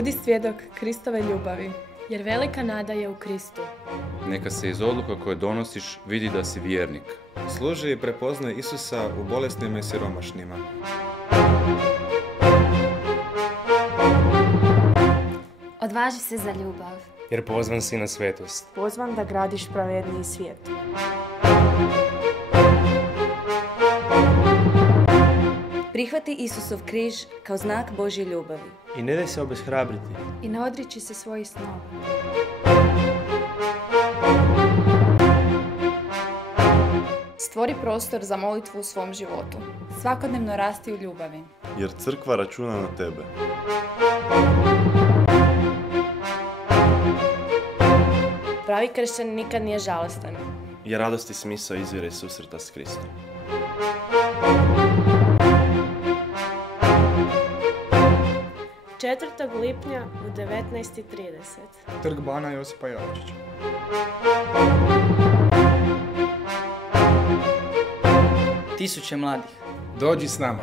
Budi svjedok Kristove ljubavi. Jer velika nada je u Kristu. Neka se iz odluka koje donosiš vidi da si vjernik. Služi i prepoznaj Isusa u bolesnima i siromašnima. Odvaži se za ljubav. Jer pozvan si na svetost. Pozvan da gradiš pravedniji svijet. Prihvati Isusov križ kao znak Božje ljubavi. I ne daj se obeshrabriti. I ne odriči se svojih snova. Stvori prostor za molitvu u svom životu. Svakodnevno rasti u ljubavi. Jer crkva računa na tebe. Pravi kršćan nikad nije žalostan. Jer radost i smisao izvire iz susreta s Kristom. Četvrtog lipnja u 19:30. Trg bana Josipa Jelačića. Tisuće mladih. Dođi s nama.